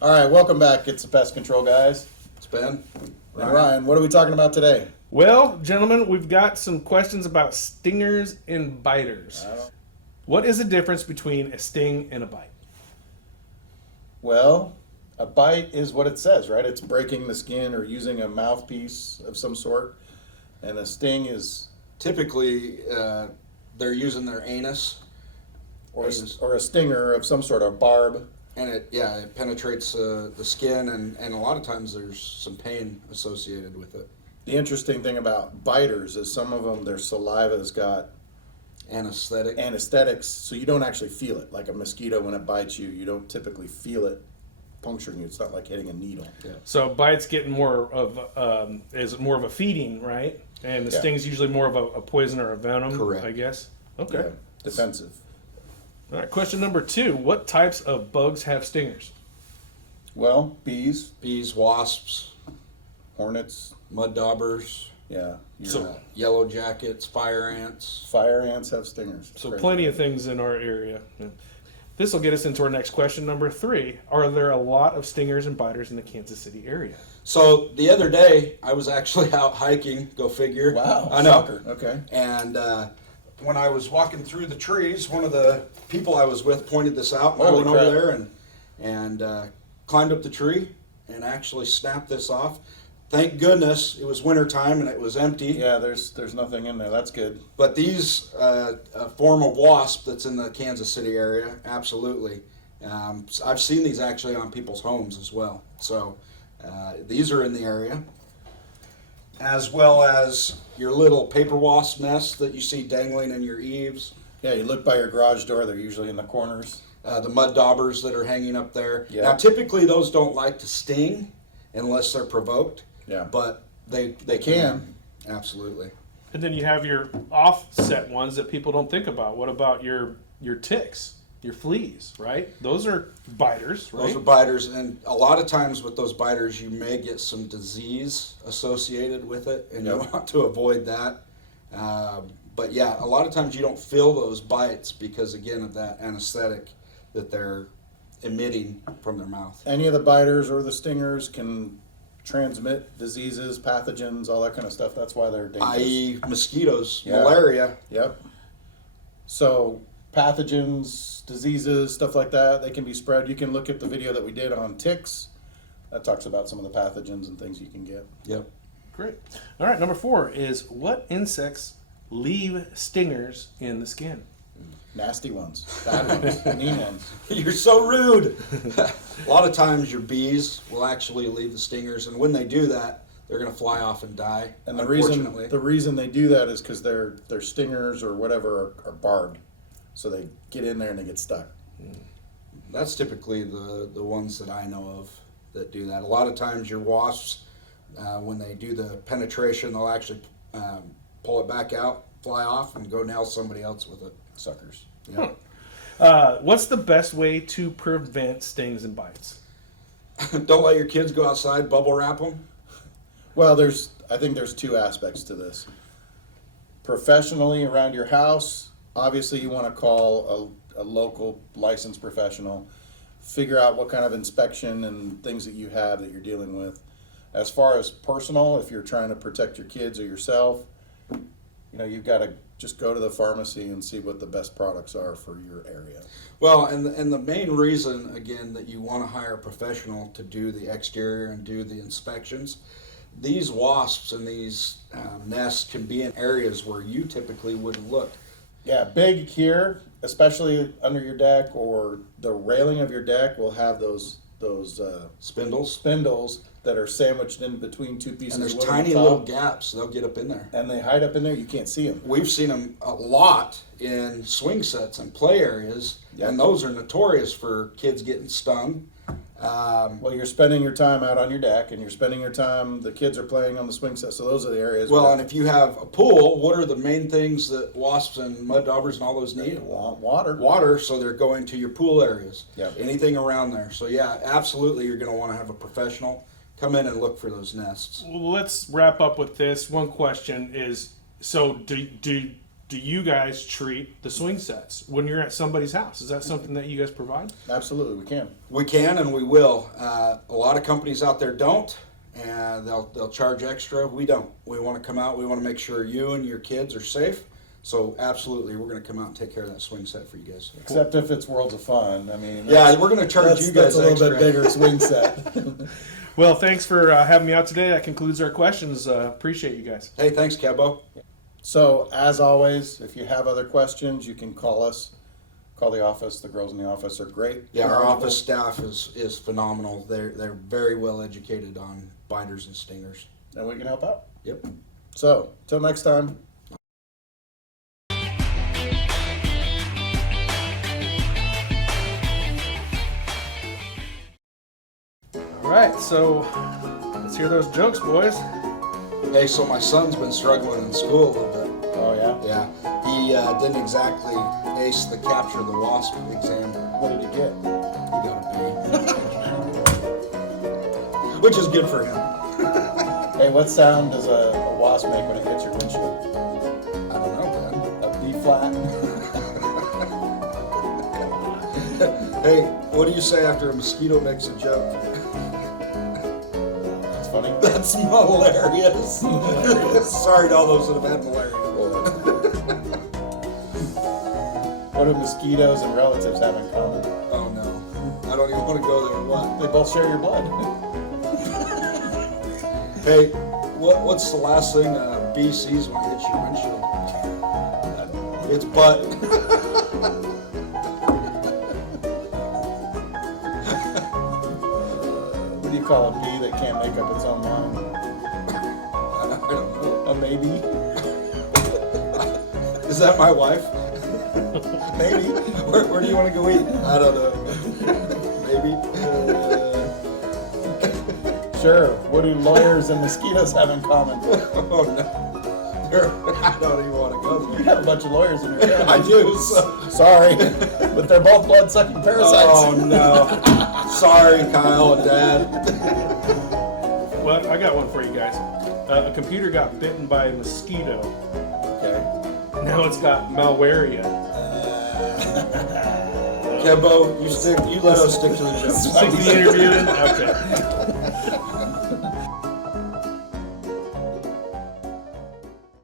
All right, welcome back. It's the Pest Control Guys. It's Ben. And Ryan, what are we talking about today? Well, gentlemen, we've got some questions about stingers and biters. What is the difference between a sting and a bite? Well, a bite is what it says, right? It's breaking the skin or using a mouthpiece of some sort. And a sting is... Typically, they're using their anus, Or a stinger of some sort, a barb. and it penetrates the skin, and a lot of times there's some pain associated with it. The interesting thing about biters is some of them, their saliva's got Anesthetic. anesthetics, so you don't actually feel it. Like a mosquito, when it bites you, you don't typically feel it puncturing you. It's not like hitting a needle. Yeah. So bites getting more of is more of a feeding, right? And the Yeah. sting's usually more of a poison or a venom, Correct. I guess. Okay. Yeah, defensive. All right. Question number 2: what types of bugs have stingers? Well, bees, Bees, wasps, hornets, mud daubers, yeah. So- yellow jackets, fire ants. Fire ants have stingers. So Crazy. plenty of things in our area. Yeah. This will get us into our next question, number 3. Are there a lot of stingers and biters in the Kansas City area? So the other day, I was actually out hiking. Go figure. Wow, I know. shocker. Okay. And when I was walking through the trees, one of the people I was with pointed this out, and I Holy went crap. over there and climbed up the tree and actually snapped this off. Thank goodness it was wintertime and it was empty. Yeah, there's nothing in there. That's good. But these, a form of wasp that's in the Kansas City area, absolutely. I've seen these actually on people's homes as well. So these are in the area. As well as your little paper wasp nests that you see dangling in your eaves. Yeah, you look by your garage door. They're usually in the corners. The mud daubers that are hanging up there. Yeah. Now, typically those don't like to sting unless they're provoked. Yeah. But they can. Absolutely. And then you have your offset ones that people don't think about. What about your ticks, your fleas, right? Those are biters, right? Those are biters, and a lot of times with those biters, you may get some disease associated with it, and you want to avoid that. But yeah, a lot of times you don't feel those bites because, again, of that anesthetic that they're emitting from their mouth. Any of the biters or the stingers can transmit diseases, pathogens, all that kind of stuff. That's why they're dangerous. I.e. mosquitoes, Yeah. malaria. Yep. So pathogens, diseases, stuff like that, they can be spread. You can look at the video that we did on ticks. That talks about some of the pathogens and things you can get. Yep. Great. All right, number 4 is what insects leave stingers in the skin? Nasty ones, bad ones, mean ones. You're so rude. A lot of times your bees will actually leave the stingers, and when they do that, they're going to fly off and die. And the unfortunately. reason they do that is because their stingers or whatever are barbed, so they get in there and they get stuck. That's typically the ones that I know of that do that. A lot of times your wasps, when they do the penetration, they'll actually pull it back out, fly off, and go nail somebody else with it. Suckers. Yeah. What's the best way to prevent stings and bites? Don't let your kids go outside, bubble wrap them. Well, I think there's two aspects to this. Professionally around your house, obviously you want to call a local licensed professional, figure out what kind of inspection and things that you have that you're dealing with. As far as personal, if you're trying to protect your kids or yourself, you've got to just go to the pharmacy and see what the best products are for your area. Well, and the main reason, again, that you want to hire a professional to do the exterior and do the inspections, these wasps and these nests can be in areas where you typically wouldn't look. Yeah, big here, especially under your deck or the railing of your deck will have those spindles that are sandwiched in between two pieces And there's of wood on tiny top, little gaps. They'll get up in there. and they hide up in there. You can't see them. We've seen them a lot in swing sets and play areas, Yep. and those are notorious for kids getting stung. Well, you're spending your time out on your deck, and you're spending your time. The kids are playing on the swing set, so those are the areas. Well, where and if you have a pool, what are the main things that wasps and mud daubers and all those they need? want water. Water, so they're going to your pool areas. Yep. Anything around there. So yeah, absolutely, you're going to want to have a professional come in and look for those nests. Well, let's wrap up with this. One question is, so do do you guys treat the swing sets when you're at somebody's house? Is that something that you guys provide? Absolutely, we can. We can and we will. A lot of companies out there don't, and they'll charge extra. We don't. We want to come out. We want to make sure you and your kids are safe. So absolutely, we're going to come out and take care of that swing set for you guys. Except if it's Worlds of Fun. I mean, Yeah, we're going to charge you guys that's a little extra. bit bigger swing set. Well, thanks for having me out today. That concludes our questions. Appreciate you guys. Hey, thanks, Kebo. So, as always, if you have other questions, you can call us. Call the office. The girls in the office are great. Yeah, our knowledgeable. office staff is phenomenal. They're very well educated on biters and stingers. And we can help out. Yep. So, till next time. All right, so let's hear those jokes, boys. Hey, so my son's been struggling in school a little bit. Oh, yeah? Yeah, he didn't exactly ace the capture the wasp exam. What did you get? He got a B, which is good for him. Hey, what sound does a wasp make when it hits your windshield? I don't know, A B flat? man. Hey, what do you say after a mosquito makes a joke? That's funny. That's hilarious. Sorry to all those that have had malaria. What do mosquitoes and relatives have in common? Oh no, I don't even want to go there. What? They both share your blood. Hey, what's the last thing a bee sees when it hits your windshield? It's butt. What do you call a bee that can't make up its own mind? I don't know. A maybe? Is that my wife? Maybe. Where do you want to go eat? I don't know. Maybe. Sure. What do lawyers and mosquitoes have in common? Oh no. I don't even want to go You there. have a bunch of lawyers in your family. I do. So. Sorry, but they're both blood-sucking parasites. Oh no. Sorry, Kyle and Dad. Well, I got one for you guys. A computer got bitten by a mosquito. Okay. Now it's got malaria. Kebo, you let us stick to the jokes. Stick to the interview. Okay.